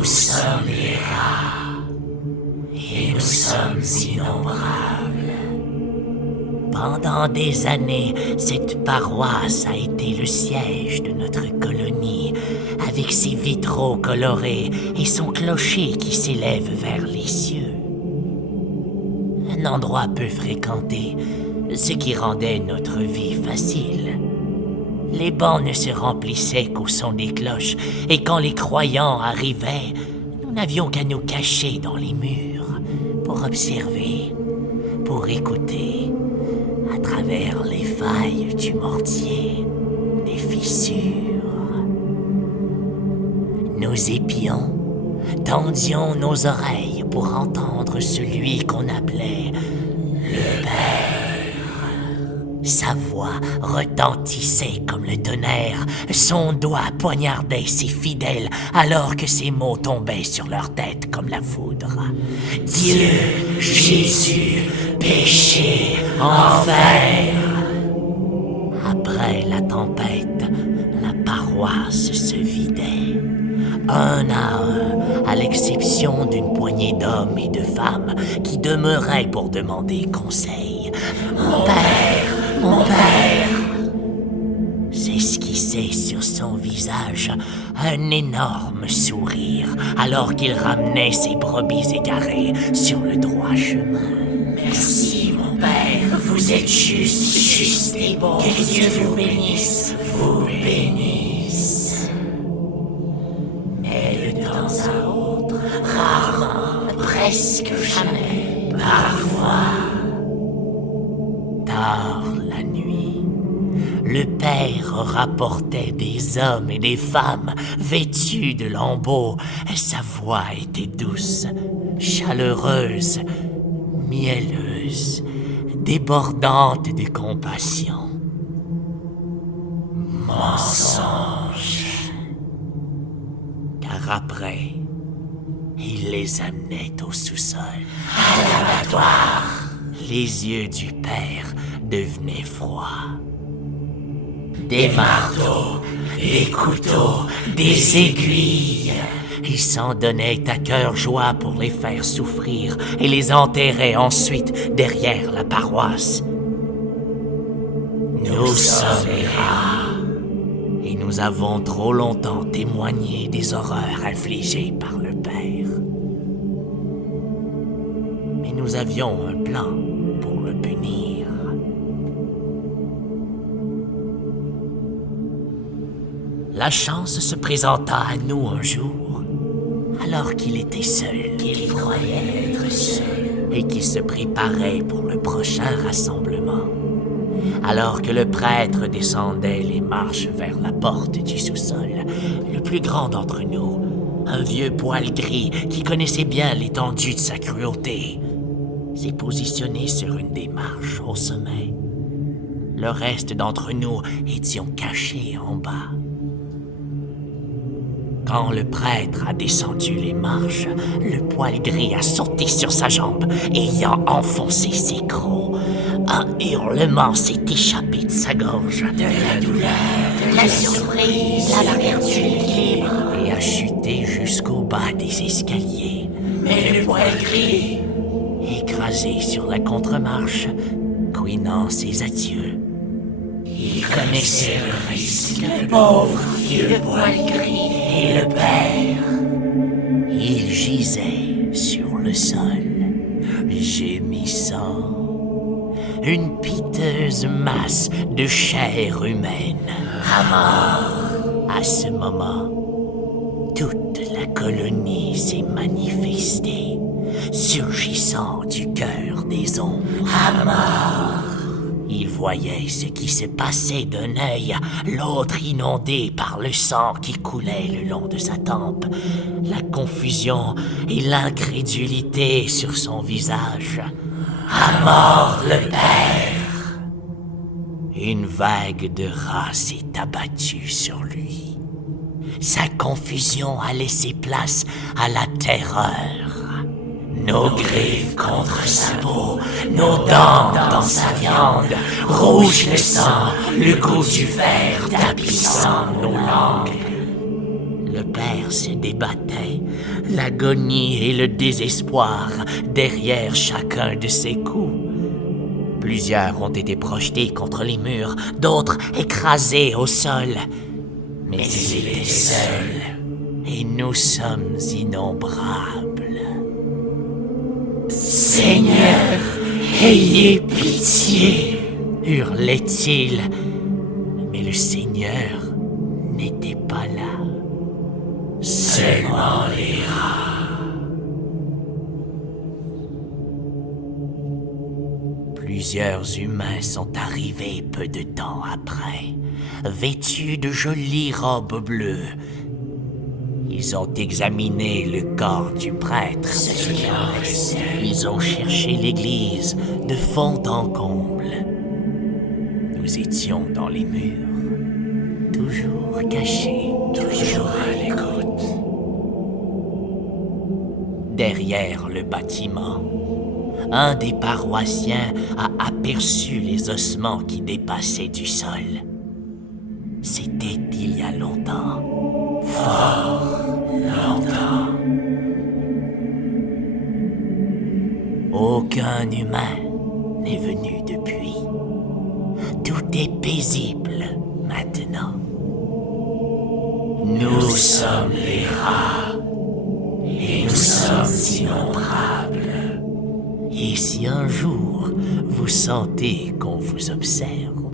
Nous sommes les rats, et nous sommes innombrables. Pendant des années, cette paroisse a été le siège de notre colonie, avec ses vitraux colorés et son clocher qui s'élève vers les cieux. Un endroit peu fréquenté, ce qui rendait notre vie facile. Les bancs ne se remplissaient qu'au son des cloches, et quand les croyants arrivaient, nous n'avions qu'à nous cacher dans les murs pour observer, pour écouter, à travers les failles du mortier, des fissures. Nous épions, tendions nos oreilles pour entendre celui qu'on appelait le Père. Sa voix retentissait comme le tonnerre, son doigt poignardait ses fidèles alors que ses mots tombaient sur leur tête comme la foudre. Dieu, Jésus, péché, enfer. Après la tempête, la paroisse se vidait, un à un, à l'exception d'une poignée d'hommes et de femmes qui demeuraient pour demander conseil. Mon père, mon père! S'esquissait sur son visage un énorme sourire alors qu'il ramenait ses brebis égarées sur le droit chemin. Merci, mon père, vous êtes juste et bon. Que Dieu vous bénisse, vous bénisse. Mais de temps à autre, rarement, presque jamais, parfois, tard la nuit, le père rapportait des hommes et des femmes vêtus de lambeaux. Sa voix était douce, chaleureuse, mielleuse, débordante de compassion. Mensonge. Car après, il les amenait au sous-sol, à l'abattoir. Les yeux du père devenaient froids. Des marteaux, des couteaux, des aiguilles. Il s'en donnait à cœur joie pour les faire souffrir et les enterrait ensuite derrière la paroisse. Nous sommes les rats, et nous avons trop longtemps témoigné des horreurs infligées par le père. Mais nous avions un plan pour le punir. La chance se présenta à nous un jour, alors qu'il était seul, qu'il croyait être seul, et qu'il se préparait pour le prochain rassemblement. Alors que le prêtre descendait les marches vers la porte du sous-sol, le plus grand d'entre nous, un vieux poil gris qui connaissait bien l'étendue de sa cruauté, s'est positionné sur une des marches au sommet. Le reste d'entre nous étions cachés en bas. Quand le prêtre a descendu les marches, le poil gris a sauté sur sa jambe, ayant enfoncé ses crocs. Un hurlement s'est échappé de sa gorge. De la douleur, de la surprise, la perte de l'équilibre, et a chuté jusqu'au bas des escaliers. Mais le poil gris, écrasé sur la contre-marche, couinant ses adieux. Il connaissait le risque, le pauvre vieux poil gris et le père. Il gisait sur le sol, gémissant, une piteuse masse de chair humaine, à mort. À ce moment, toute la colonie s'est manifestée, surgissant du cœur des ombres, à mort. Il voyait ce qui se passait d'un œil, l'autre inondé par le sang qui coulait le long de sa tempe, la confusion et l'incrédulité sur son visage. À mort le père! Une vague de rats s'est abattue sur lui. Sa confusion a laissé place à la terreur. Nos griffes contre sa peau, nos dents dans sa viande, rouge le sang, le goût du fer tapissant nos langues. Le père se débattait, l'agonie et le désespoir derrière chacun de ses coups. Plusieurs ont été projetés contre les murs, d'autres écrasés au sol. Mais il était seul, et nous sommes innombrables. Seigneur, ayez pitié, hurlait-il. Mais le Seigneur n'était pas là. Seulement les rats. Plusieurs humains sont arrivés peu de temps après, vêtus de jolies robes bleues. Ils ont examiné le corps du prêtre. Ils ont cherché l'église de fond en comble. Nous étions dans les murs, toujours cachés, toujours à l'écoute. Derrière le bâtiment, un des paroissiens a aperçu les ossements qui dépassaient du sol. C'était il y a longtemps, fort longtemps. Aucun humain n'est venu depuis. Tout est paisible maintenant. Nous sommes les rats et nous sommes innombrables. Et si un jour vous sentez qu'on vous observe,